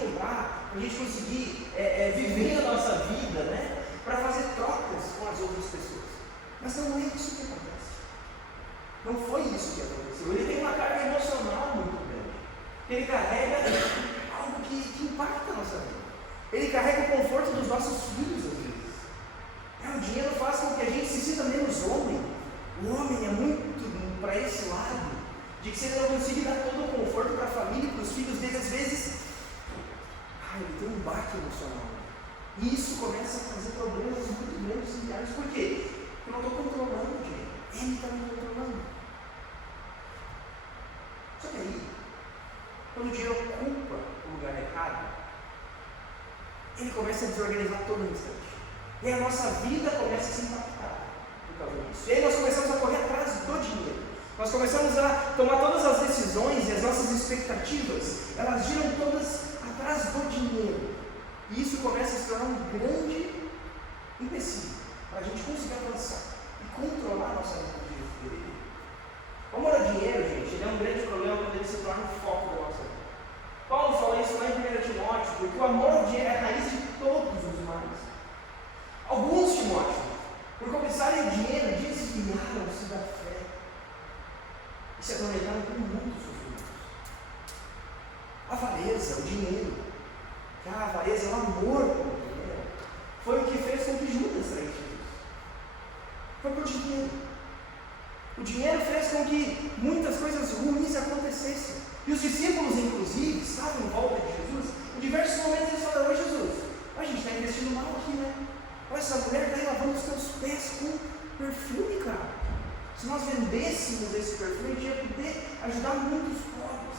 cobrar, para a gente conseguir viver a nossa vida, né? Para fazer trocas com as outras pessoas. Mas não é isso que acontece. Não foi isso que aconteceu. Ele tem uma carga emocional muito grande. Ele carrega algo que impacta a nossa vida. Ele carrega o conforto dos nossos filhos, às vezes. O dinheiro faz com que a gente se sinta menos homem. O homem é muito para esse lado, de que se ele não conseguir dar todo o conforto para a família e para os filhos dele, às vezes, ele tem um baque emocional. E isso começa a fazer problemas muito grandes e diários. Por quê? Porque eu não estou controlando o dinheiro. Ele está me controlando. Só que aí, quando o dinheiro ocupa o lugar errado, ele começa a desorganizar todo instante. E a nossa vida começa a se impactar por causa disso. E aí nós começamos a correr atrás do dinheiro. Nós começamos a tomar todas as decisões e as nossas expectativas, elas giram todas atrás do dinheiro. E isso começa a se tornar um grande empecilho para a gente conseguir avançar e controlar a nossa vida. O amor ao dinheiro, gente, ele é um grande problema quando ele se torna o foco da nossa vida. Paulo fala isso lá em 1 Timóteo, porque o amor ao dinheiro é a raiz de todos os males. Alguns, Timóteo, por cobiçarem o dinheiro, desviaram-se da fé e se atormentaram com muitos sofrimentos. A avareza, o dinheiro, a avareza, o amor pelo dinheiro, foi o que fez com que Judas traísse Jesus. Foi por dinheiro. O dinheiro fez com que muitas coisas ruins acontecessem. E os discípulos, inclusive, estavam em volta de Jesus. Em diversos momentos eles falaram: Jesus, a gente está investindo mal aqui, né? Olha, essa mulher está aí lavando os teus pés com perfume, cara. Se nós vendêssemos esse perfume, a gente ia poder ajudar muitos pobres.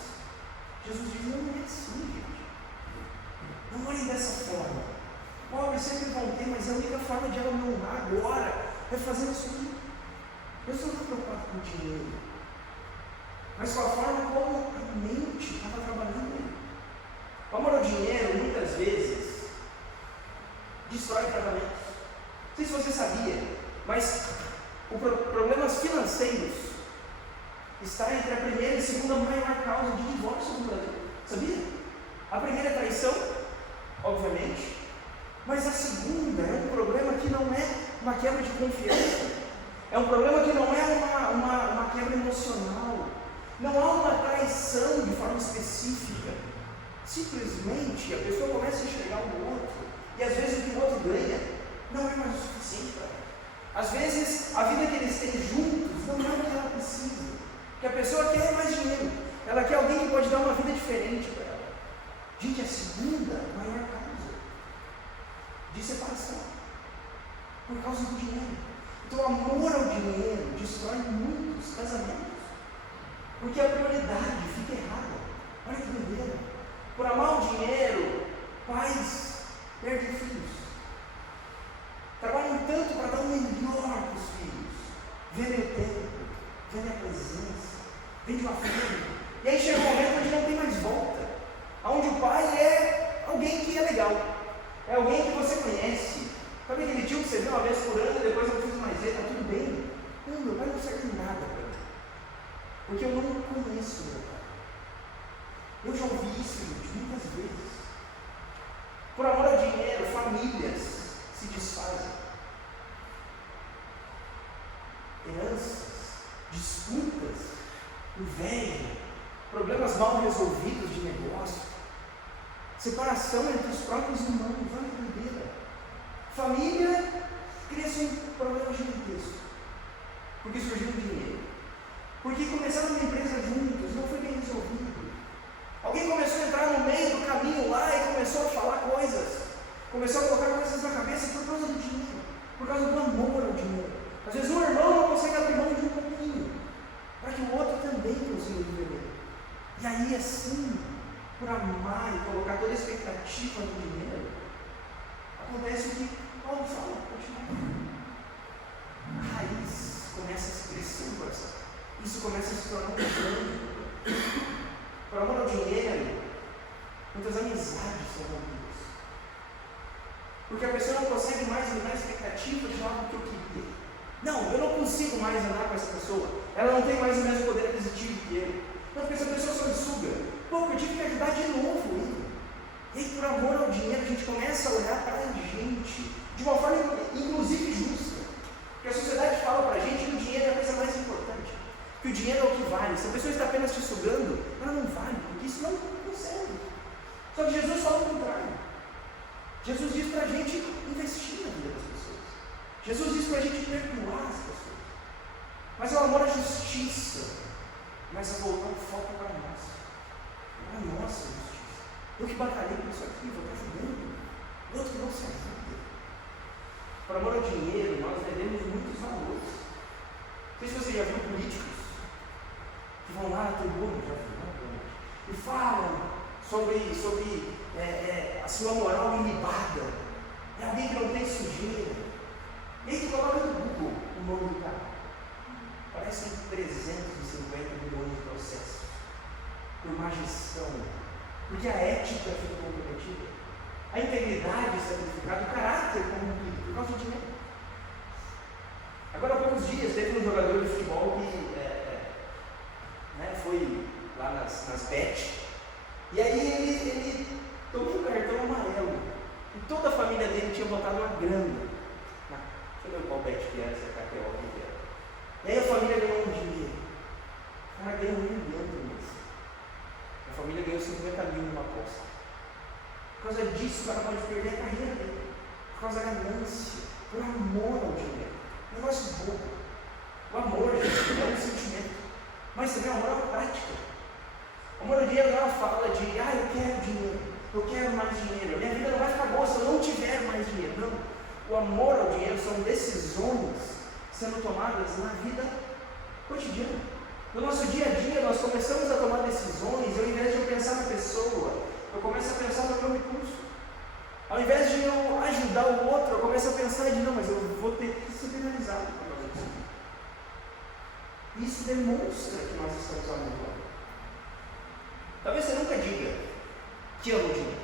Jesus diz: não é assim, gente. Não olhem dessa forma. Pobres sempre vão ter, mas a única forma de ela me honrar agora é fazendo isso aqui. Eu só não estou preocupado com o dinheiro, mas com a forma como a mente estava trabalhando nele. O amor ao dinheiro, muitas vezes, destrói tratamentos. Não sei se você sabia, mas problemas financeiros está entre a primeira e segunda maior causa de divórcio no Brasil. Sabia? A primeira é traição, obviamente, mas a segunda é um problema que não é uma quebra de confiança, é um problema que não é uma quebra emocional, não há uma traição de forma específica. Simplesmente a pessoa começa a enxergar o outro, e às vezes o que o outro ganha não é mais o suficiente para ela. Às vezes a vida que eles têm juntos não é o que ela precisa, porque a pessoa quer mais dinheiro, ela quer alguém que pode dar uma vida diferente para ela. Gente, a segunda maior causa de separação, por causa do dinheiro. Então o amor ao dinheiro destrói muitos casamentos, porque a prioridade fica errada. Olha que doideira. Por amar o dinheiro, pais perdem filhos. Trabalham tanto para dar o melhor para os filhos. Vendem o tempo, vendem a presença, vendem uma família. E aí chega um momento onde não tem mais volta. Onde o pai é alguém que é legal. É alguém que você conhece. Sabe aquele tio que você vê uma vez por ano e depois eu preciso mais ver, está tudo bem? Não, meu pai não serve em nada para mim. Porque eu não conheço meu pai. Eu já ouvi isso, gente, muitas vezes. Por amor ao dinheiro, famílias se desfazem. Heranças, disputas, inveja, problemas mal resolvidos de negócio, separação entre os próprios irmãos, olha que doideira. Família cresce um problema gigantesco, porque surgiu o dinheiro, porque começaram uma empresa juntos, não foi bem resolvido. Alguém começou a entrar no meio do caminho lá e começou a falar coisas, começou a colocar coisas na cabeça por causa do dinheiro, por causa do amor ao dinheiro. Às vezes um irmão não consegue abrir mão de um pouquinho, para que o outro também consiga viver. E aí assim, por amar e colocar toda a expectativa no dinheiro, acontece o que Paulo fala, a raiz começa a se crescer no coração. Isso começa a se tornar um grande. Por amor ao dinheiro, muitas amizades são rompidas. Porque a pessoa não consegue mais andar expectativa de algo que eu queria. Não, eu não consigo mais andar com essa pessoa. Ela não tem mais o mesmo poder aquisitivo que eu. Não, porque essa pessoa só me suga. Pô, eu tive que ajudar de novo ele. E aí, por amor ao dinheiro, a gente começa a olhar para a gente de uma forma, inclusive, justa. Porque a sociedade fala para a gente que o dinheiro é a coisa mais importante, que o dinheiro é o que vale. Se a pessoa está apenas te sugando, ela não vale, porque isso não serve. Só que Jesus fala o contrário. Jesus diz para a gente investir na vida das pessoas. Jesus diz para a gente perdoar as pessoas. Mas é o amor à justiça. Mas a voltar o foco para nós. Para a nossa justiça. Eu que batalhei por isso aqui, vou estar ajudando. O outro que não se ajuda. Por amor ao dinheiro, nós vendemos muitos valores. Não sei se você já viu políticos que vão lá na tribuna, já viu, e falam sobre a sua moral ilibada. É alguém que não tem sujeira. E aí tu coloca no Google o nome do cara. Parecem 350 milhões de processos por má gestão, porque a ética fica comprometida, a integridade é sacrificada, o caráter corrompido por causa do dinheiro. Agora, há poucos dias, teve um jogador de futebol que foi lá nas bet, e aí ele tomou um cartão amarelo, e toda a família dele tinha botado uma grana. Deixa eu ver qual bet que era, essa KTO que era. E aí a família ganhou um dinheiro. O cara ganhou 1 milhão por mês. A família ganhou 50 mil numa aposta. Por causa disso, o cara pode perder a carreira dele. Por causa da ganância, por amor ao dinheiro. Negócio bobo. O amor, gente, é um sentimento. Mas também o amor é uma prática. O amor ao dinheiro não é uma fala de, eu quero dinheiro, eu quero mais dinheiro, a minha vida não vai ficar boa se eu não tiver mais dinheiro. Não. O amor ao dinheiro são decisões sendo tomadas na vida cotidiana. No nosso dia a dia, nós começamos a tomar decisões, e ao invés de eu pensar na pessoa, eu começo a pensar no meu recurso. Ao invés de eu ajudar o outro, eu começo a pensar não, mas eu vou ter que ser penalizado por causa disso. Isso demonstra que nós estamos amando. Talvez você nunca diga que ama o dinheiro,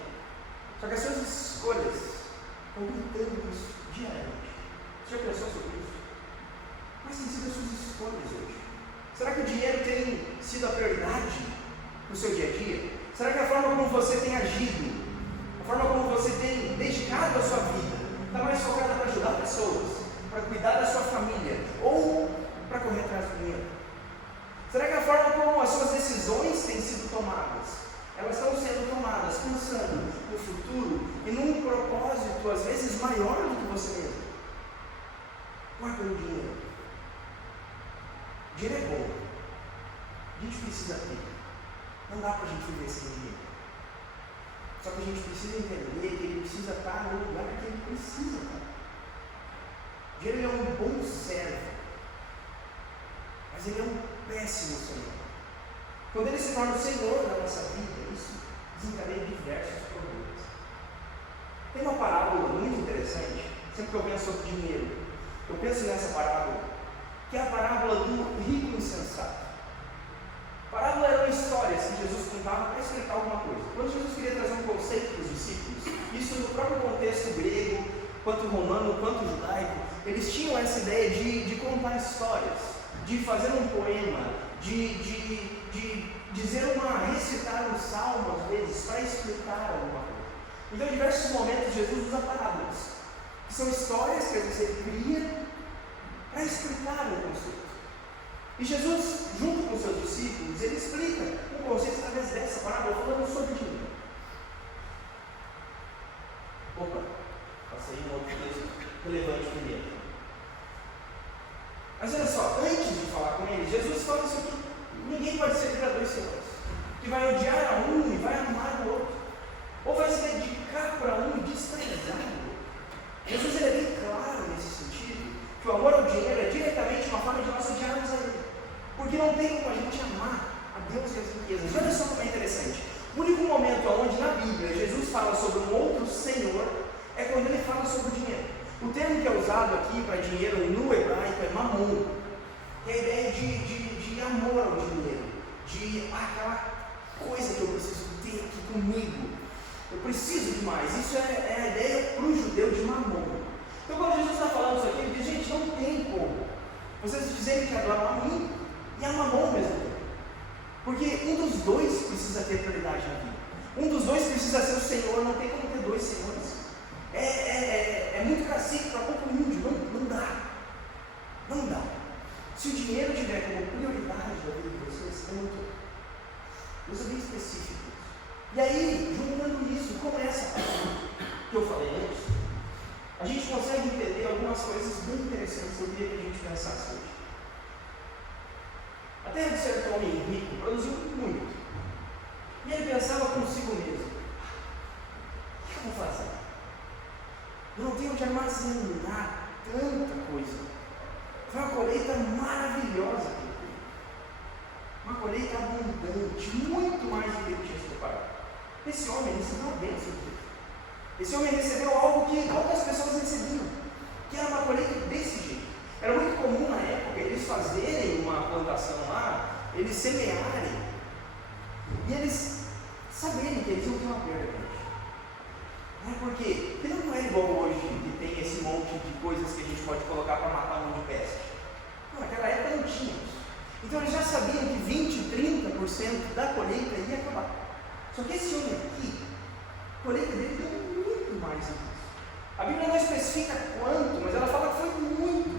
só que as suas escolhas estão gritando isso diariamente. Você já pensou sobre isso? Quais têm sido as suas escolhas hoje? Será que o dinheiro tem sido a prioridade no seu dia a dia? Será que a forma como você tem agido, a forma como você tem dedicado a sua vida, está mais focada para ajudar pessoas, para cuidar da sua família, ou para correr atrás do dinheiro? Será que a forma como as suas decisões têm sido tomadas, elas estão sendo tomadas pensando no futuro e num propósito às vezes maior do que você mesmo? Não é pelo dinheiro. Dinheiro é bom. A gente precisa ter. Não dá para a gente viver sem dinheiro. Só que a gente precisa entender que ele precisa estar no lugar que ele precisa estar. O dinheiro é um bom servo, mas ele é um péssimo Senhor. Quando ele se torna o Senhor da nossa vida, isso desencadeia diversos problemas. Tem uma parábola muito interessante, sempre que eu penso sobre dinheiro, eu penso nessa parábola, que é a parábola do rico insensato. A parábola eram histórias que Jesus contava para explicar alguma coisa. Quando Jesus queria trazer um conceito para os discípulos, isso no próprio contexto grego, quanto romano, quanto judaico, eles tinham essa ideia de contar histórias, de fazer um poema, de recitar um salmo às vezes, para explicar alguma coisa. Então, em diversos momentos, Jesus usa parábolas, que são histórias que às vezes ele cria para explicar um conceito. E Jesus, junto com seus discípulos, ele explica um conceito através dessa parábola, falando sobre dinheiro. Opa, passei um outro texto relevante primeiro. Mas olha só, antes de falar com ele, Jesus fala isso aqui: ninguém pode servir a 2 senhores, que vai odiar a um e vai amar o outro, ou vai se dedicar para um e desprezar o outro. Jesus ele é bem claro nesse sentido, que o amor ao dinheiro é diretamente uma forma de nós odiarmos a ele, porque não tem como a gente amar a Deus e as riquezas. Olha só como é interessante: o único momento onde na Bíblia Jesus fala sobre um outro Senhor é quando ele fala sobre o dinheiro. O termo que é usado aqui para dinheiro no hebraico é mamon, que é a ideia de amor ao dinheiro, de aquela coisa que eu preciso ter aqui comigo, eu preciso de mais. Isso é a ideia para o judeu de mamon. Então, quando Jesus está falando isso aqui, ele diz: gente, não tem como vocês dizerem que adoram a mim e a mamon ao mesmo tempo, porque um dos dois precisa ter prioridade na vida. Um dos dois precisa ser o Senhor, não tem como ter dois senhores. É muito cacique para pouco índio, não dá. Não dá. Se o dinheiro tiver como prioridade da vida de vocês, é muito. Deus é bem específico. E aí, juntando isso com essa parte que eu falei antes, a gente consegue entender algumas coisas bem interessantes que eu queria que a gente pensasse hoje. Até um certo homem rico produziu muito. E ele pensava consigo mesmo: o que eu vou fazer? Eu não tenho onde armazenar tanta coisa. Foi uma colheita maravilhosa que ele teve. Uma colheita abundante, muito mais do que ele tinha se preparado. Esse homem recebeu uma bênção de Deus. Esse homem recebeu algo que poucas pessoas recebiam, que era uma colheita desse jeito. Era muito comum na época eles fazerem uma plantação lá, eles semearem, e eles saberem que eles iam ter uma perda grande. Por quê? Porque não é igual hoje, que tem esse monte de coisas que a gente pode colocar para matar um monte de peste. Não, naquela época não tinha isso. Então eles já sabiam que 20%, 30% da colheita ia acabar. Só que esse homem aqui, a colheita dele deu muito mais do que isso. A Bíblia não especifica quanto, mas ela fala que foi muito.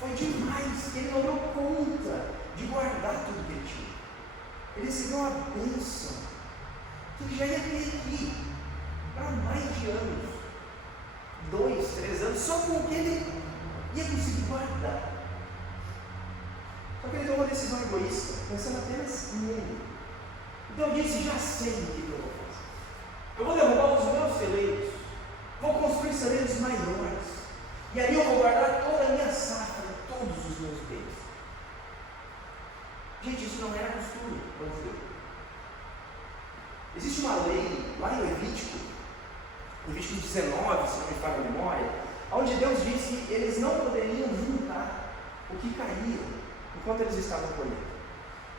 Foi demais, que ele não deu conta de guardar tudo que ele tinha. Ele recebeu uma bênção que ele já ia ter aqui para mais de anos, 2, 3 anos, só com o que ele ia conseguir guardar. Só que ele tomou uma decisão egoísta, pensando apenas nele. Então ele disse: já sei o que eu vou fazer. Eu vou derrubar os meus celeiros, vou construir celeiros maiores, e aí eu vou guardar toda a minha safra, todos os meus bens. Gente, isso não era costume para o judeu. Existe uma lei lá em Levítico 19, se não me falha a memória, onde Deus disse que eles não poderiam juntar o que caía enquanto eles estavam colhendo.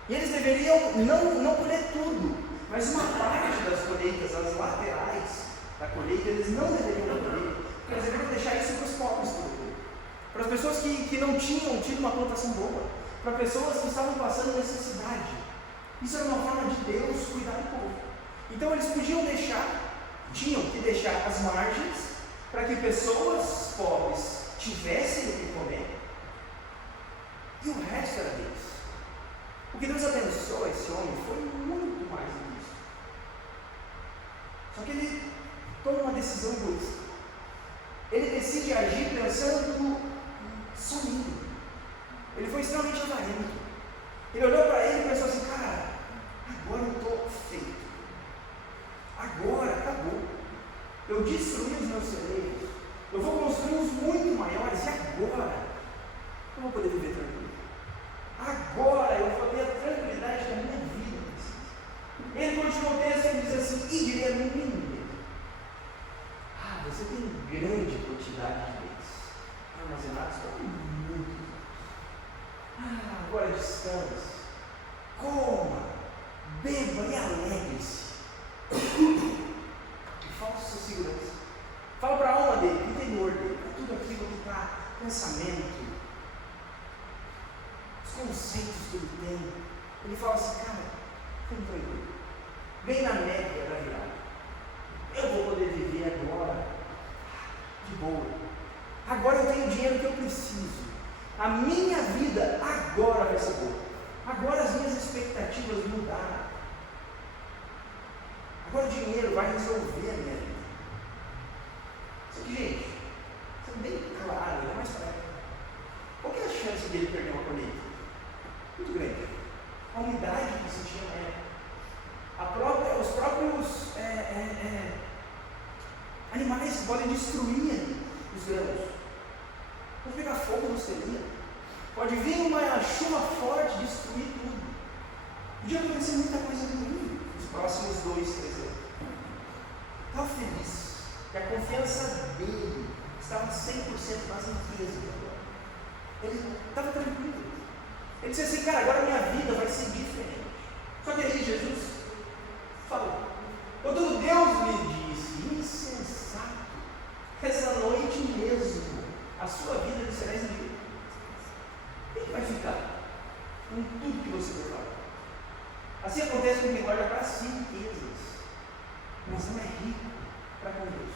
E eles deveriam não colher tudo, mas uma parte das colheitas, as laterais da colheita, eles não deveriam colher, porque eles deveriam deixar isso para os pobres colher, para as pessoas que não tinham tido uma plantação boa, para pessoas que estavam passando necessidade. Isso era uma forma de Deus cuidar do povo. Então eles tinham que deixar as margens para que pessoas pobres tivessem o que comer, e o resto era deles. O que Deus abençoou esse homem foi muito mais do que isso. Só que ele toma uma decisão egoísta. Ele decide agir pensando só nele. Ele foi extremamente avarento. Ele olhou para ele e pensou assim: cara, agora eu estou feito. Agora acabou. Eu destruí os meus celeiros. Eu vou construir uns muito maiores. E agora eu vou poder viver tranquilo. Agora eu vou ter a tranquilidade da minha vida. Ele continuou o texto e diz assim: e diria a mim mesmo: você tem grande quantidade de bens armazenados para muito. Agora descanse, coma, beba e alegre-se. E falsa segurança. Fala para a alma dele, para o interior dele, para tudo aquilo que está pensamento, os conceitos que ele tem. Ele fala assim: cara, fique tranquilo, vem na média da virada. Eu vou poder viver agora de boa. Agora eu tenho o dinheiro que eu preciso. A minha vida agora vai ser boa. Agora as minhas expectativas mudaram. Agora o dinheiro vai resolver a minha vida. Só que, gente, sendo bem claro, ainda mais para ele, qual que é a chance dele perder uma colheita? Muito grande. A umidade que se tinha na época, os próprios animais que podem destruir os grãos. Pode pegar fogo no celeiro. Pode vir uma chuva forte e destruir tudo. Podia acontecer muita coisa ruim nos próximos 2, 3 anos. Estava feliz. E a confiança dele estava 100% nas riquezas agora. Ele estava tranquilo. Ele disse assim: cara, agora minha vida vai ser diferente. Só que aí Jesus falou: quando Deus me disse, insensato, essa noite mesmo a sua vida será exigida. Quem vai ficar com tudo que você preparou? Assim acontece com quem guarda para si riquezas, mas não é rico para com Deus.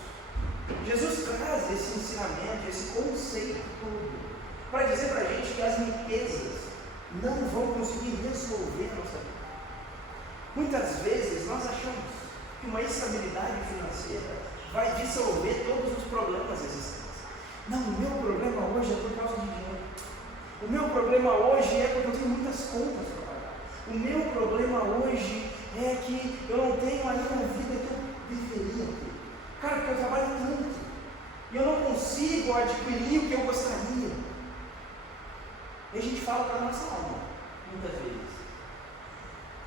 Jesus traz esse ensinamento, esse conceito todo, para dizer para a gente que as riquezas não vão conseguir resolver a nossa vida. Muitas vezes nós achamos que uma estabilidade financeira vai dissolver todos os problemas existentes. Não, o meu problema hoje é por causa de dinheiro. O meu problema hoje é porque eu tenho muitas contas para pagar. O meu problema hoje é que eu não tenho ainda a vida que eu deveria ter. Cara, porque eu trabalho tanto e eu não consigo adquirir o que eu gostaria. E a gente fala para a nossa alma, muitas vezes: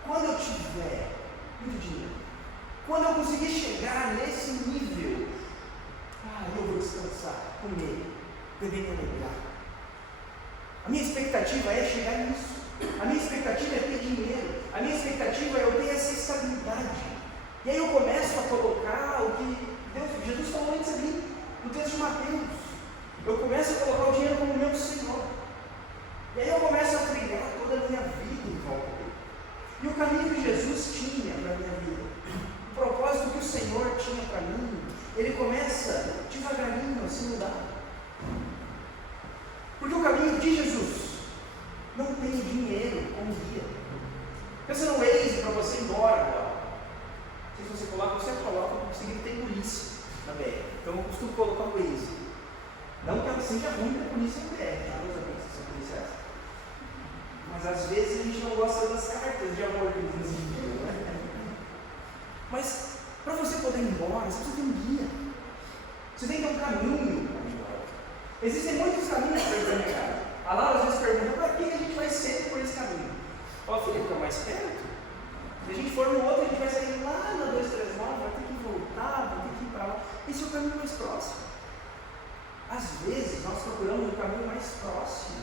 quando eu tiver muito dinheiro, quando eu conseguir chegar nesse nível, eu vou descansar, comer, beber, me alegrar. A minha expectativa é chegar nisso. A minha expectativa é ter dinheiro. A minha expectativa é eu ter essa estabilidade. E aí eu começo a colocar o que Jesus falou antes ali, no texto de Mateus. Eu começo a colocar o dinheiro como meu Senhor. E aí eu começo a trilhar toda a minha vida em volta dele. E o caminho que Jesus tinha para a minha vida, o propósito que o Senhor tinha para mim, ele começa devagarinho a se mudar. Porque o caminho de Jesus não tem dinheiro como guia. Pensa no Waze para você ir embora agora. Se você coloca, você coloca para conseguir ter polícia na BR. Então eu costumo colocar o Waze. Não que ela seja ruim para a polícia na BR, tá? Meus amigos que são policiais. Mas às vezes a gente não gosta das cartas de amor que eles nos enviam, né? Mas para você poder ir embora, você precisa ter um guia. Você tem que ter um caminho para ir embora. Existem muitos caminhos para ir para a casa. A Laura às vezes pergunta: para que a gente vai sempre por esse caminho? Ó, filho, fica mais perto. Se a gente for no outro, a gente vai sair lá na 239, vai ter que voltar, vai ter que ir para lá. Esse é o caminho mais próximo. Às vezes nós procuramos o caminho mais próximo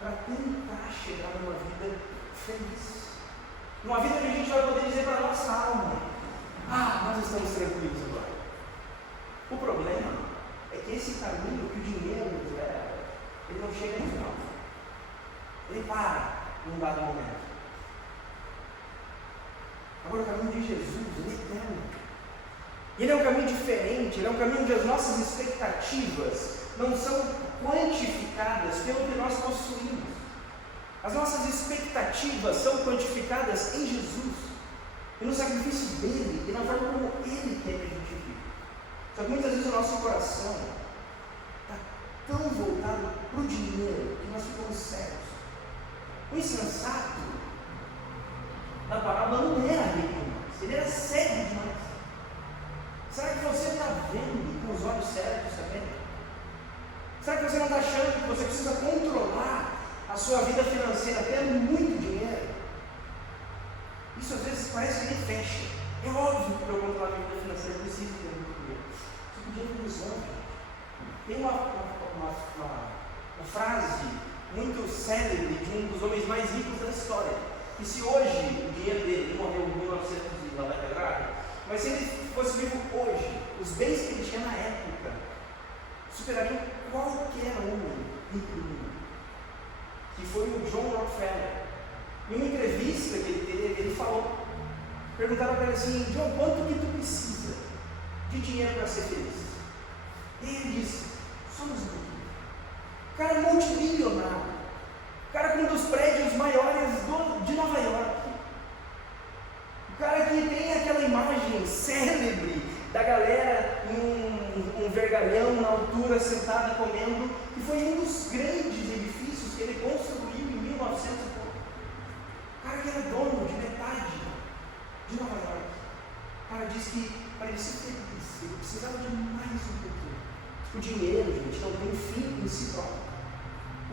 para tentar chegar numa vida feliz. Numa vida que a gente vai poder dizer para a nossa alma: nós estamos tranquilos agora. O problema é que esse caminho que o dinheiro nos leva, ele não chega no final. Ele para num dado momento. Agora o caminho de Jesus, ele é eterno. Ele é um caminho diferente, ele é um caminho onde as nossas expectativas não são quantificadas pelo que nós possuímos. As nossas expectativas são quantificadas em Jesus, e no sacrifício dele, e na forma como ele quer que a gente vive. Só que muitas vezes o nosso coração está tão voltado para o dinheiro que nós ficamos cegos. O insensato na parábola não era rico demais, ele era cego demais. Será que você está vendo com os olhos certos também? Será que você não está achando que você precisa controlar a sua vida financeira tendo muito dinheiro? Isso às vezes parece que nem fecha. É óbvio que para eu controlar a minha vida financeira eu preciso ter muito dinheiro. Só que o dinheiro não resolve. Tem uma frase muito célebre de um dos homens mais ricos da história, que se hoje o dinheiro dele morreu em 1900 e lá vai quebrar, mas se ele fosse vivo hoje, os bens que ele tinha na época superariam qualquer homem rico do mundo, que foi o John Rockefeller. Em uma entrevista que ele teve, ele falou, perguntaram para ele assim: John, quanto que tu precisa de dinheiro para ser feliz? E ele disse: somos um pouquinho. O cara é multimilionário, o cara com um dos prédios maiores de Nova York, o cara que tem aquela imagem célebre da galera em um vergalhão na altura, sentada comendo, que foi um dos grandes edifícios que ele construiu em 1900 e pouco. O cara que era dono de metade de Nova York. O cara disse que para ele ser feliz, ele precisava de mais um pouquinho. O dinheiro, gente, não tem fim em si próprio.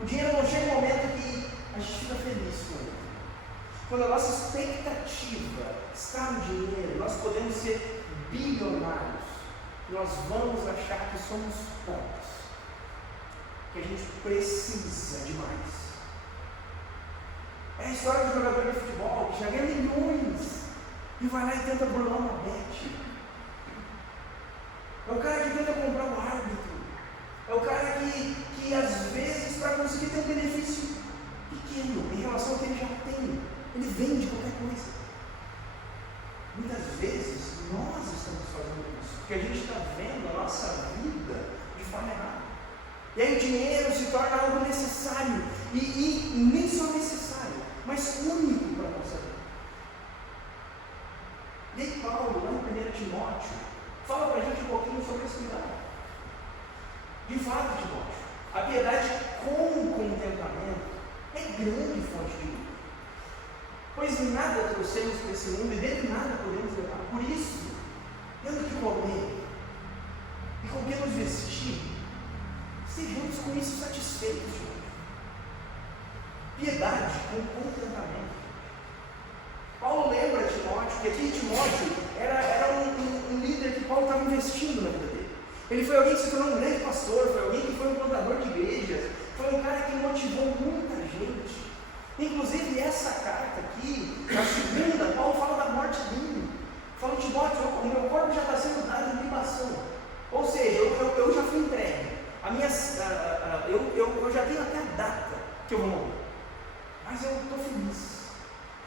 O dinheiro não chega um momento que a gente fica feliz com ele. Quando a nossa expectativa está no dinheiro, nós podemos ser bilionários. Nós vamos achar que somos pobres, que a gente precisa de mais. É a história do jogador de futebol que já ganha milhões e vai lá e tenta burlar uma bet. É o cara que tenta comprar um árbitro. É o cara que às vezes, para conseguir ter um benefício pequeno em relação ao que ele já tem, ele vende qualquer coisa. dinheiro se torna algo necessário, e nem só necessário, mas único para a nossa vida. E aí Paulo, lá em 1 Timóteo, fala para a gente um pouquinho sobre esse cuidado. De fato, Timóteo, a piedade com contentamento é grande fonte de vida. Pois nada trouxemos para esse mundo e dele nada podemos levar. Por isso, tendo que comer e com que nos vestir, sejamos com isso satisfeitos, Senhor. Piedade com contentamento. Paulo lembra Timóteo que aqui Timóteo era um líder que Paulo estava investindo na vida dele. Ele foi alguém que se tornou um grande pastor, foi alguém que foi um plantador de igrejas, foi um cara que motivou muita gente. Inclusive essa carta aqui, a segunda, Paulo fala da morte dele. Fala, Timóteo, o meu corpo já está sendo dado em libação. Ou seja, eu já fui entregue. Eu já tenho até a data que eu vou morrer. Mas eu estou feliz,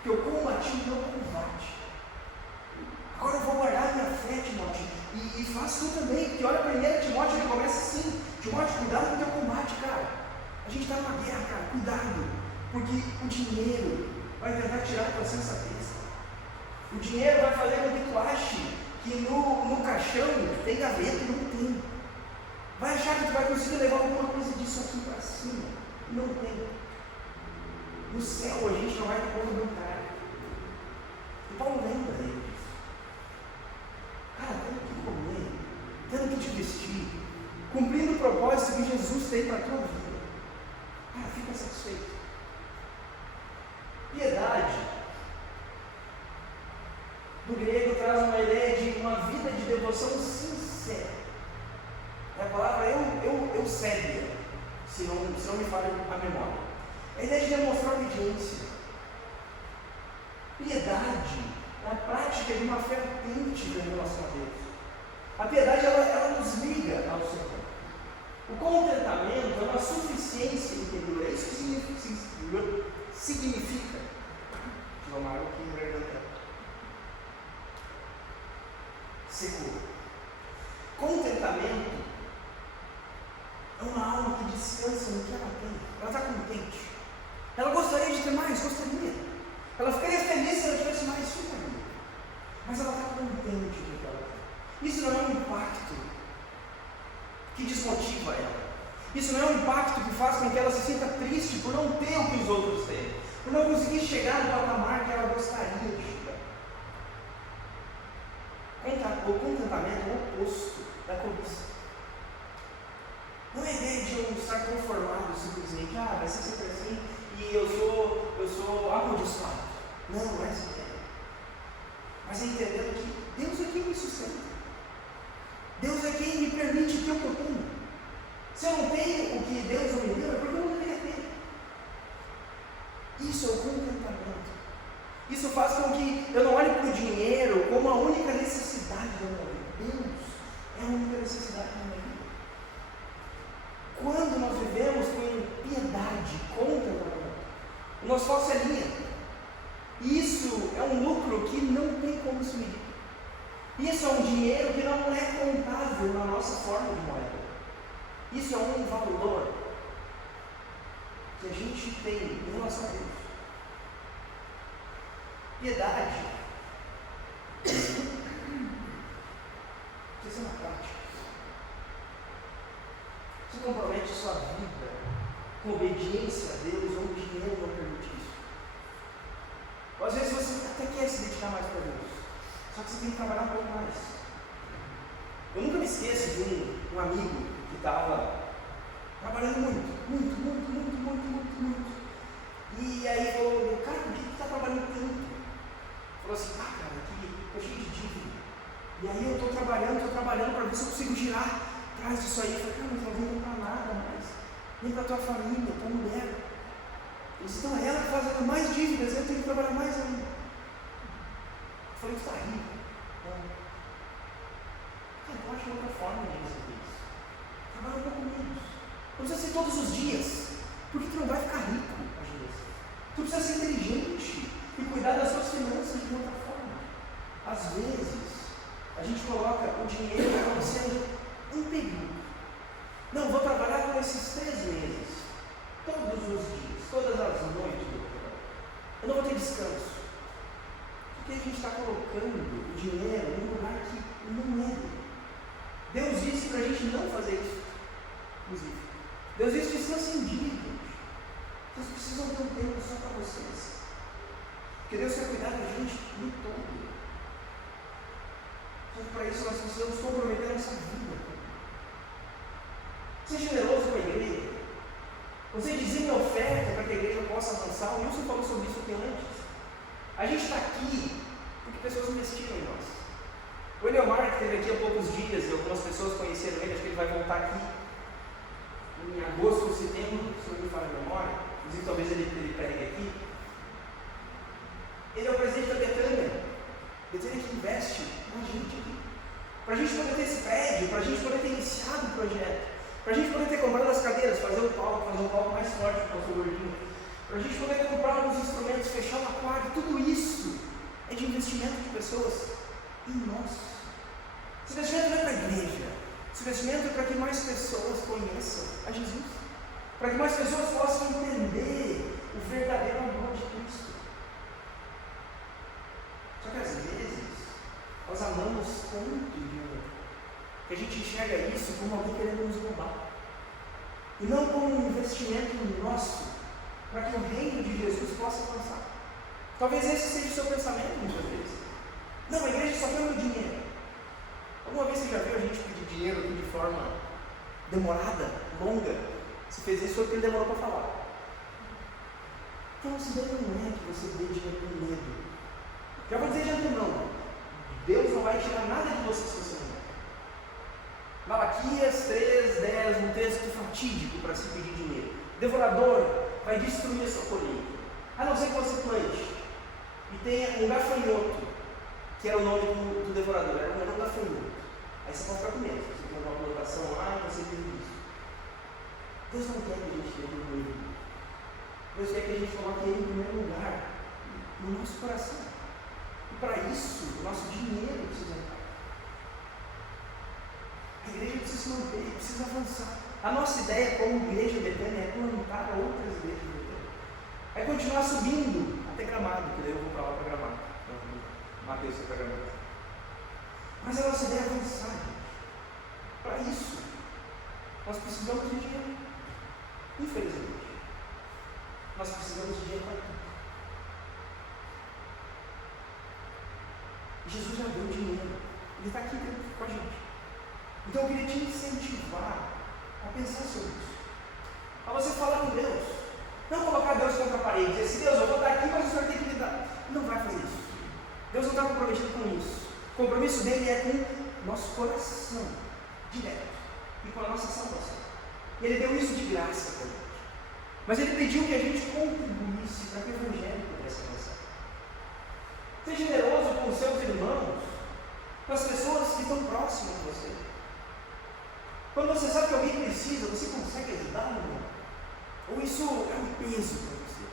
que eu combati o meu combate. Agora eu vou guardar minha fé, Timóteo. E faz tu também, porque olha, 1 Timóteo, ele começa assim: Timóteo, cuidado com o teu combate, cara. A gente está numa guerra, cara, cuidado. Porque o dinheiro vai tentar tirar a tua sensatez. O dinheiro vai fazer com que tu ache que no caixão tem gaveta e não tem. Vai achar que tu vai conseguir levar alguma coisa disso aqui para cima. Não tem. No céu a gente não vai ter como brincar. E Paulo lembra dele disso. Cara, tendo que comer, tendo que te vestir, cumprindo o propósito que Jesus tem para a tua vida. Cara, fica satisfeito. Piedade, do grego, traz uma ideia de uma vida de devoção sincera. É a palavra eusébia, se não me falha a memória. A ideia de demonstrar obediência. Piedade é a prática de uma fé autêntica em relação a Deus. A piedade, ela nos liga ao Senhor. O contentamento é uma suficiência interior. É isso que significa. Deixa eu tomar água aqui em garganta. Secou. Contentamento é uma alma que descansa no que ela tem. Ela está contente. Ela gostaria de ter mais? Gostaria. Ela ficaria feliz se ela tivesse mais? Ficaria. Mas ela está contente com o que ela tem. Isso não é um impacto que desmotiva ela. Isso não é um impacto que faz com que ela se sinta triste por não ter o que os outros têm, por não conseguir chegar no patamar que ela gostaria de chegar. O contentamento é o oposto da cobiça. Não é ideia de eu estar conformado simplesmente, vai ser sempre assim e eu sou amaldiçoado. Não é essa ideia. Mas é entendendo que Deus é quem me sustenta. Deus é quem me permite ter o que eu tenho. Se eu não tenho o que Deus me deu, é porque eu não deveria ter. Isso é o contentamento. Isso faz com que eu não olhe para o dinheiro como a única necessidade da minha vida. Deus é a única necessidade da minha vida. Quando nós vivemos com piedade, contentamento, o nosso foco se alinha. Isso é um lucro que não tem como se medir. Isso é um dinheiro que não é contável na nossa forma de moeda. Isso é um valor que a gente tem em relação a Deus. Piedade precisa ser na prática. Você compromete a sua vida com obediência a Deus, ou o dinheiro não permite isso. Ou às vezes você até quer se dedicar mais para Deus, só que você tem que trabalhar um pouco mais. Eu nunca me esqueço de um amigo que estava trabalhando muito. E aí falou, cara, por que você está trabalhando tanto? Falou assim, cara, aqui estou cheio de dívida. E aí eu estou trabalhando para ver se eu consigo girar atrás disso aí. Eu falei, cara, mas não vem para nada mais. Nem para tua família, tua mulher. Eles estão ela fazendo mais dívidas, eu tenho que trabalhar mais ainda. Eu falei, tu está rico? Não. Eu acho outra forma de resolver isso. Trabalha um pouco menos. Não precisa ser todos os dias. Porque tu não vai ficar rico, às vezes. Tu precisa ser inteligente e cuidar das suas finanças de outra forma. Às vezes, a gente coloca o dinheiro como sendo um período. Não, vou trabalhar por esses 3 descanso? Porque a gente está colocando o dinheiro em um lugar que não é dele. Deus disse para a gente não fazer isso, inclusive. Deus disse: descansem em dia, gente. Vocês precisam ter um tempo só para vocês. Porque Deus quer cuidar da gente no todo. Só que para isso nós precisamos comprometer a nossa vida. Ser generoso com a igreja. Você dizima oferta para que a igreja possa avançar. O Wilson falou sobre isso aqui antes. A gente está aqui porque pessoas investiram em nós. O Eliomar, que esteve aqui há poucos dias, e algumas pessoas conheceram ele, acho que ele vai voltar aqui em agosto ou setembro, se não me falha a memória, inclusive talvez ele pregue aqui. Ele é o presidente da Betânia. Betânia que investe na gente aqui. Para a gente poder ter esse prédio, para a gente poder ter iniciado o projeto, para a gente poder ter comprado as cadeiras, fazer um palco mais forte para o nosso gordinho, para a gente poder comprar alguns instrumentos, fechar uma quadra, tudo isso é de investimento de pessoas em nós. Esse investimento não é para a igreja, esse investimento é para que mais pessoas conheçam a Jesus, para que mais pessoas possam entender o verdadeiro amor de Cristo. Só que às vezes nós amamos tanto o dinheiro que a gente enxerga isso como alguém querendo nos roubar, e não como um investimento nosso para que o reino de Jesus possa avançar. Talvez esse seja o seu pensamento muitas vezes. Não, a igreja só quer o meu dinheiro. Alguma vez você já viu a gente pedir dinheiro aqui de forma demorada, longa? Se fez isso foi porque ele demorou para falar. Então, se Deus não é que você dê dinheiro com medo. Já vou dizer de antemão, Deus não vai tirar nada de você se você não der. Malaquias 3:10, um texto fatídico para se pedir dinheiro. Devorador vai destruir a sua colheita, a não ser que você plante e tenha um gafanhoto, que era o nome do devorador, era um gafanhoto. Aí você pode ficar com medo, você tem uma plantação lá e você tem isso. Deus não quer que a gente tenha orgulho. Deus quer que a gente coloque Ele em primeiro lugar no nosso coração. E para isso, o nosso dinheiro precisa entrar. A igreja precisa se manter, precisa avançar. A nossa ideia como igreja Betânia é plantar outras igrejas Betânia. É continuar subindo até Gramado, que daí eu vou para lá para Gramado. Mateus foi para Gramado. Mas a nossa ideia é avançar, gente. Para isso, nós precisamos de dinheiro. Infelizmente, nós precisamos de dinheiro para tudo. E Jesus já deu dinheiro. Ele está aqui dentro com a gente. Então eu queria te incentivar a pensar sobre isso. A você falar com Deus. Não colocar Deus contra a parede e dizer assim: Deus, eu vou dar aqui, mas o Senhor tem que me dar. Não vai fazer isso. Deus não está comprometido com isso. O compromisso dele é com o nosso coração, direto, e com a nossa salvação. E ele deu isso de graça para a gente. Mas ele pediu que a gente contribuísse para que o Evangelho pudesse avançar. Seja generoso com os seus irmãos, com as pessoas que estão próximas de você. Quando você sabe que alguém precisa, você consegue ajudá-lo? Ou isso é um peso para você?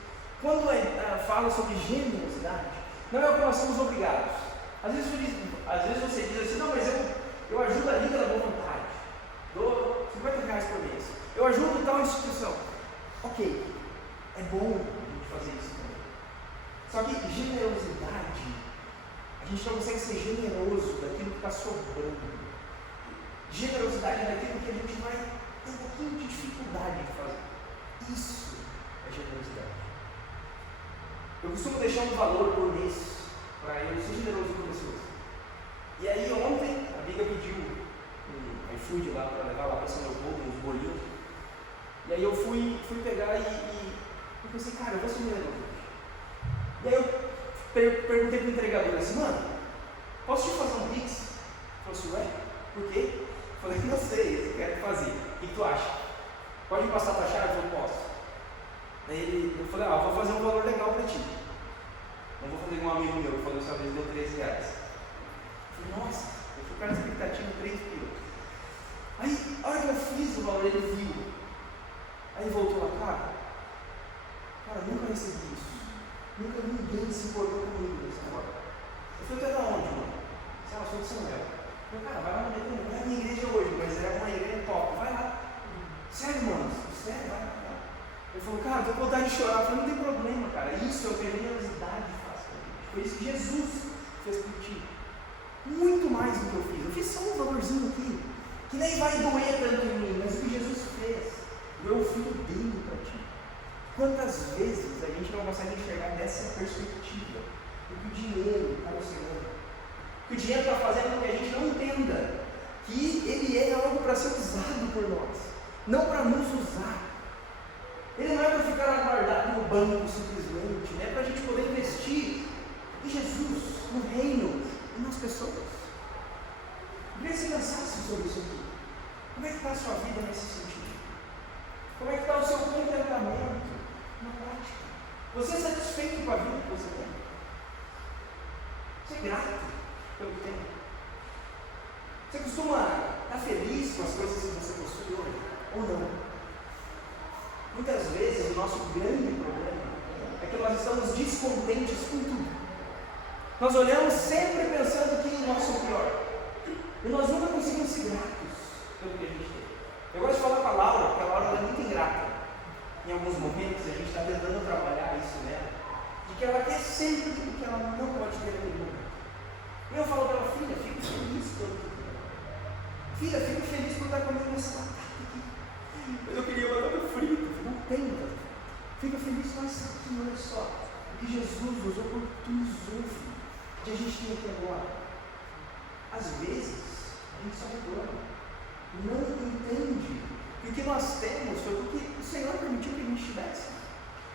Quando fala sobre generosidade, não é o que nós somos obrigados. Às vezes você diz assim: não, mas eu ajudo ali pela boa vontade, dou R$50 por mês, eu ajudo tal instituição. Ok, é bom a gente fazer isso também. Só que generosidade, a gente não consegue ser generoso daquilo que está sobrando. Generosidade é daquilo que a gente vai ter um pouquinho de dificuldade de fazer. Isso é generosidade. Eu costumo deixar um valor por mês para eu ser generoso com pessoas. E aí ontem a amiga pediu um iFood lá para levar lá para São Leopoldo, uns bolinhos. E aí eu fui pegar e eu pensei: cara, eu vou ser generoso. E aí eu perguntei para o entregador assim: mano, posso te fazer um pix? Ele falou assim: ué, por quê? Eu falei: não sei, eu quero fazer. O que tu acha? Pode me passar a tua chave? Eu posso. Daí eu falei: vou fazer um valor legal para ti. Não vou fazer com um amigo meu que falou essa vez, deu R$13. Eu falei: nossa, eu fui para a expectativa 3 quilos. Aí, a hora que eu fiz o valor, ele viu. Aí voltou lá: cara, nunca recebi isso. Nunca ninguém se importou comigo nessa hora. Eu falei: tu é da onde, mano? Sei lá, sou de Samuel. Eu falei: cara, vai lá no Betânia, não é a minha igreja hoje, mas era uma igreja top, vai lá. Sério, mano? Sério, vai lá. Ele falou: cara, tô com vontade de chorar. Eu falei: não tem problema, cara, isso é o que a generosidade Foi isso que Jesus fez por ti. Muito mais do que eu fiz. Eu fiz só um valorzinho aqui, que nem vai doer tanto em mim, mas o que Jesus fez, deu o filho dele para ti. Quantas vezes a gente não consegue enxergar dessa perspectiva? Porque o dinheiro está no Senhor. Que o dinheiro está fazendo com que a gente não entenda que ele é algo para ser usado por nós, não para nos usar. Ele não é para ficar guardado no banco simplesmente, é para a gente poder investir em Jesus, no reino e nas pessoas. Eu queria que você pensasse sobre isso aqui. Como é que está a sua vida nesse sentido? Como é que está o seu contentamento na prática? Você é satisfeito com a vida que você tem? Você é grato pelo que tem? Você costuma estar feliz com as coisas que você possui hoje? Ou não? Muitas vezes o nosso grande problema é que nós estamos descontentes com tudo. Nós olhamos sempre pensando que nós somos pior. E nós nunca conseguimos ser gratos pelo que a gente tem. Eu gosto de falar com a Laura, porque a Laura é muito ingrata. Em alguns momentos a gente está tentando trabalhar isso nela, de que ela quer sempre o que ela não pode ter naquele momento. E eu falo para ela, filha, fico feliz pelo que tem. Filha, fico feliz por estar comendo essa batata aqui. Mas eu queria batata frita, não tem batata. Fico feliz com essa aqui, olha só. Que Jesus nos oportunizou, filho, de a gente ter aqui agora. Às vezes, a gente só reclama, não entende que o que nós temos foi porque o Senhor permitiu que a gente tivesse.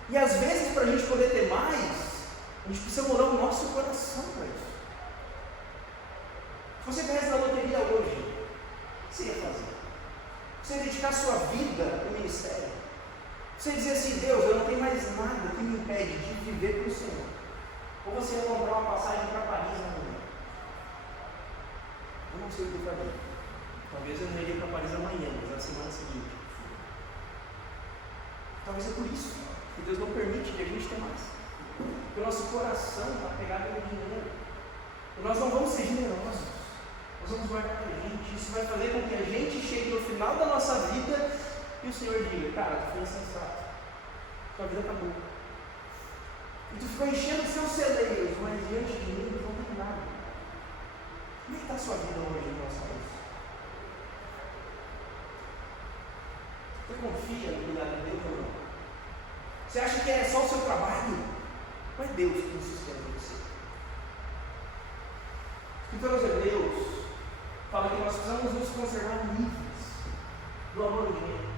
E às vezes, para a gente poder ter mais, a gente precisa mudar o nosso coração para isso. Se você ganhasse na loteria hoje, o que você ia fazer? Você ia dedicar a sua vida para o ministério? Você ia dizer assim, Deus, eu não tenho mais nada que me impede de viver para o Senhor. Ou você ia comprar uma passagem para Paris amanhã? Eu não sei o que eu faria. Talvez eu não iria para Paris amanhã, mas na semana seguinte. Talvez é por isso que Deus não permite que a gente tenha mais. Porque o nosso coração está pegado no dinheiro. E nós não vamos ser generosos. Nós vamos guardar para a gente. Isso vai fazer com que a gente chegue no final da nossa vida e o Senhor diga, cara, tu foi insensato. Sua vida acabou. E tu ficou enchendo os seus celeiros, mas diante de mim não tem nada. Como é que está a sua vida hoje em relação a isso? Você confia no milagre de Deus ou não? Você acha que é só o seu trabalho? Ou é Deus que nos sustenta você? O escritor aos Hebreus fala que nós precisamos nos conservar livres do amor ao dinheiro.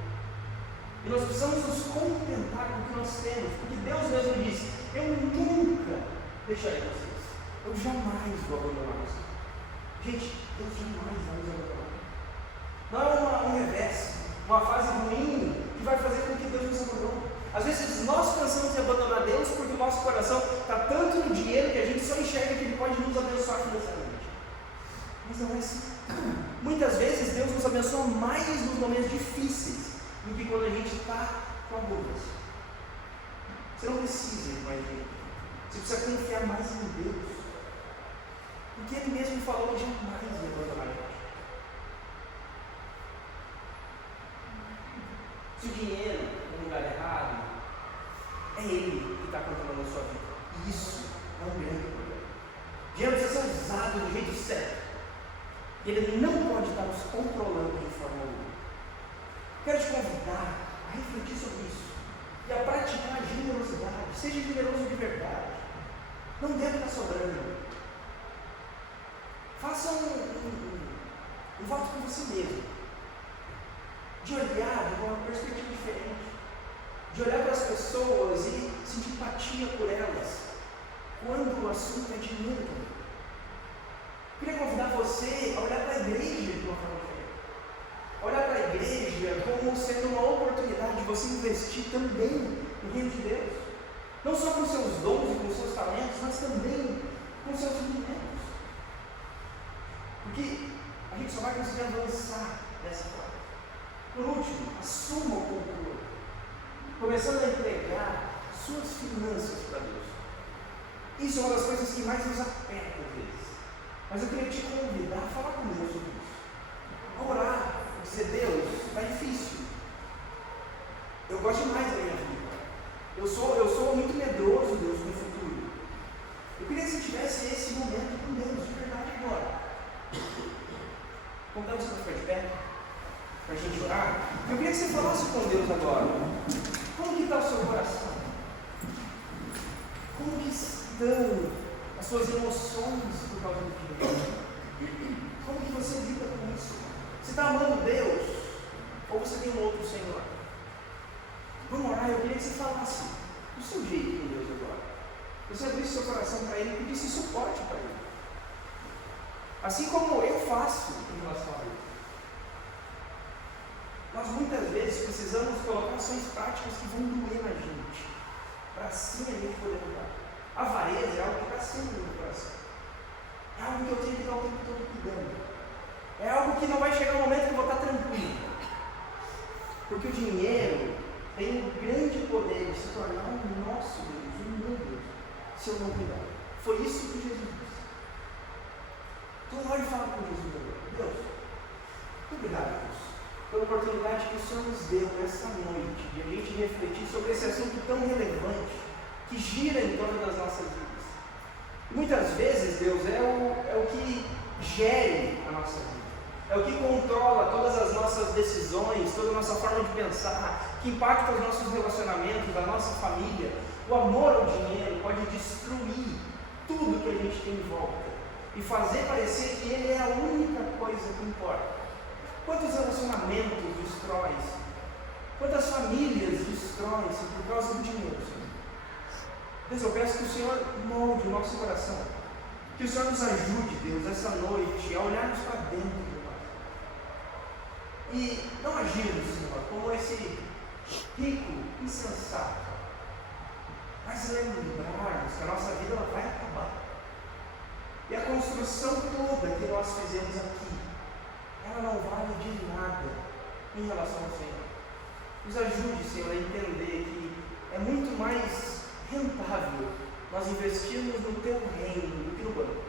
E nós precisamos nos contentar com o que nós temos, porque Deus mesmo disse, eu nunca deixarei vocês. Eu jamais vou abandonar vocês. Gente, Deus jamais vai nos abandonar. Não é um revés, uma fase ruim que vai fazer com que Deus nos abandone. Às vezes nós pensamos em abandonar Deus porque o nosso coração está tanto no dinheiro que a gente só enxerga que Ele pode nos abençoar financeiramente. Mas não é assim. Muitas vezes Deus nos abençoa mais nos momentos difíceis do que quando a gente está com abundância. Você não precisa ir mais dinheiro. Você precisa confiar mais em Deus. Porque Ele mesmo falou que jamais ia abandonar a gente. Se o dinheiro é no lugar errado, é Ele que está controlando a sua vida. E isso é um grande problema. O dinheiro precisa ser usado do jeito certo. E Ele não pode estar nos controlando de forma alguma. Quero te convidar a refletir sobre isso e a praticar a generosidade. Seja generoso de verdade. Não deve estar sobrando. Faça um voto com você mesmo, de olhar de uma perspectiva diferente, de olhar para as pessoas e sentir empatia por elas, quando o assunto é dinheiro também. Queria convidar você a olhar para a igreja de uma forma diferente, olhar para a igreja como sendo uma oportunidade de você investir também no reino de Deus, não só com seus dons e com seus talentos, mas também com seus rendimentos. Porque a gente só vai conseguir avançar dessa forma. Por último, assuma o controle, começando a entregar suas finanças para Deus. Isso é uma das coisas que mais nos aperta às vezes. Mas eu queria te convidar a falar com Deus sobre isso. A orar, a dizer, Deus, está difícil. Eu gosto demais da minha vida. Eu sou muito medroso, Deus, no futuro. Eu queria sentir impactando as suas emoções por causa do dinheiro? Como que você lida com isso? Você está amando Deus? Ou você tem um outro Senhor? Vamos orar, eu queria que você falasse do seu jeito com Deus agora. Você abrisse seu coração para Ele e pedisse suporte para Ele. Assim como eu faço em relação a Ele. Nós muitas vezes precisamos colocar ações práticas que vão doer na gente, para assim a gente poder mudar. A avareza é algo que está sempre no meu coração. É algo que eu tenho que estar o tempo todo cuidando. É algo que não vai chegar um momento que eu vou estar tranquilo. Porque o dinheiro tem um grande poder de se tornar o nosso Deus, o meu Deus, se eu não cuidar. Foi isso que Jesus disse. Então, olha e fala com Jesus agora. Deus, muito obrigado, Deus, pela oportunidade que o Senhor nos deu nessa noite de a gente refletir sobre esse assunto tão relevante que gira em torno das nossas vidas. E muitas vezes, Deus, é o que gere a nossa vida. É o que controla todas as nossas decisões, toda a nossa forma de pensar, que impacta os nossos relacionamentos, a nossa família. O amor ao dinheiro pode destruir tudo que a gente tem em volta e fazer parecer que ele é a única coisa que importa. Quantos relacionamentos destrói-se? Quantas famílias destrói-se por causa do dinheiro, Senhor? Deus, eu peço que o Senhor molde o nosso coração, que o Senhor nos ajude, Deus, essa noite a olharmos para dentro de nós e não agirmos, Senhor, como esse rico insensato, mas lembrarmos que a nossa vida ela vai acabar e a construção toda que nós fizemos aqui, ela não vale de nada em relação ao Senhor. Nos ajude, Senhor, a entender que é muito mais rentável nós investirmos no Teu reino do que no banco.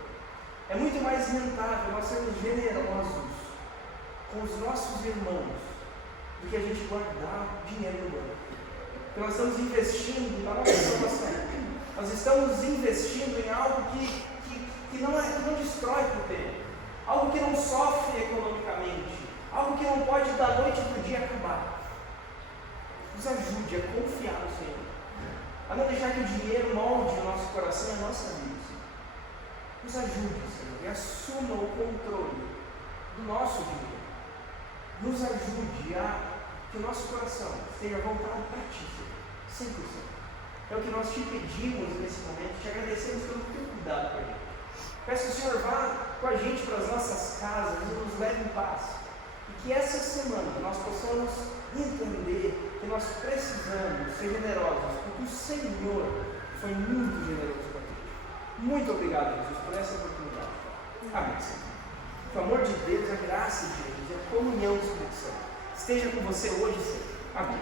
É muito mais rentável nós sermos generosos com os nossos irmãos do que a gente guardar dinheiro no banco. Porque nós estamos investindo na nossa salvação. Nós estamos investindo em algo que não destrói por tempo. Algo que não sofre economicamente. Algo que não pode da noite para o dia acabar. Nos ajude a confiar no Senhor. A não deixar que o dinheiro molde o nosso coração e a nossa vida. Nos ajude, Senhor, e assuma o controle do nosso dinheiro. Nos ajude a que o nosso coração esteja voltado para Ti, Senhor, 100%. É o que nós te pedimos nesse momento, te agradecemos pelo Teu cuidado com a gente. Peço que o Senhor vá com a gente para as nossas casas e nos leve em paz. E que essa semana nós possamos entender que nós precisamos ser generosos, porque o Senhor foi muito generoso com a gente. Muito obrigado, Jesus, por essa oportunidade. Amém, Senhor. Que o amor de Deus, a graça de Deus e a comunhão do Espírito Santo esteja com você hoje, Senhor. Amém.